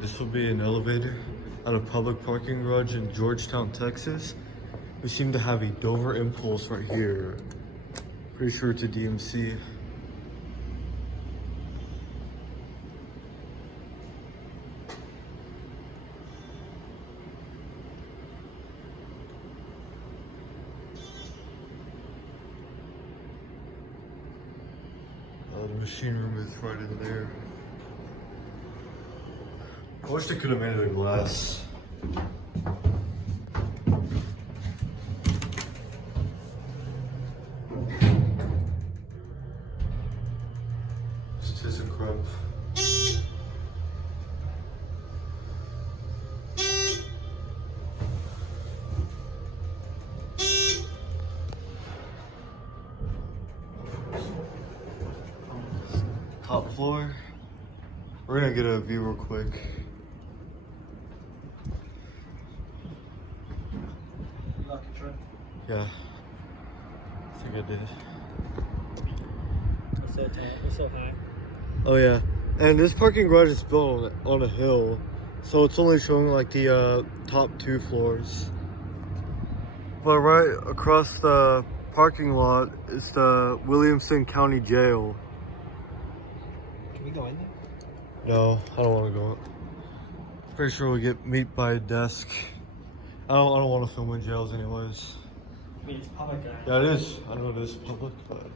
this will be an elevator at a public parking garage in Georgetown, Texas. We seem to have a Dover Impulse right here. Pretty sure it's a DMC. The machine room is right in there. I wish they could have made it of glass. It's Thyssenkrupp. Top floor. We're gonna get a view real quick. Lock your truck. Yeah, I think I did. It's so tall. It's so high. Oh yeah, and this parking garage is built on a hill, so it's only showing like the top 2 floors. But right across the parking lot is the Williamson County Jail. Can we go in there? No, I don't want to go. Pretty sure we'll get meet by a desk. I don't want to film in jails anyways. I mean, it's public. Yeah, it is. I know it is public, but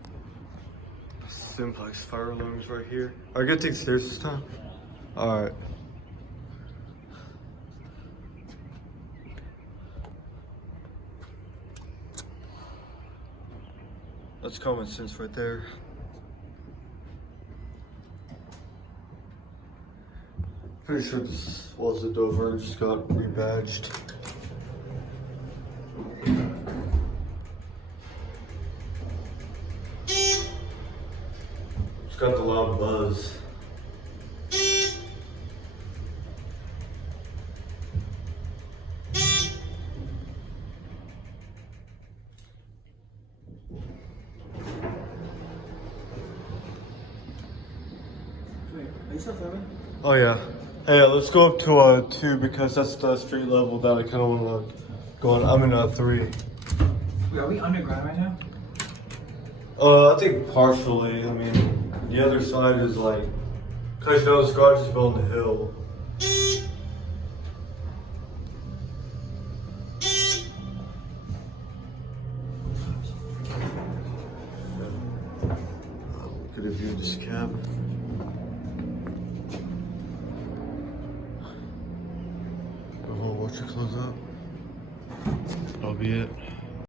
Simplex fire alarms right here. Are you gonna take the stairs this time? All right. That's common sense right there. Pretty sure this was a Dover, just got rebadged. It's got the loud buzz. Wait, are you still filming? Oh yeah. Hey, let's go up to 2 because that's the street level that I kind of want to go on. I'm in 3. Wait, are we underground right now? I think partially. I mean, the other side is like, cause you know this garage is built on the hill. Could have viewed this cab. Watch it close up. That'll be it.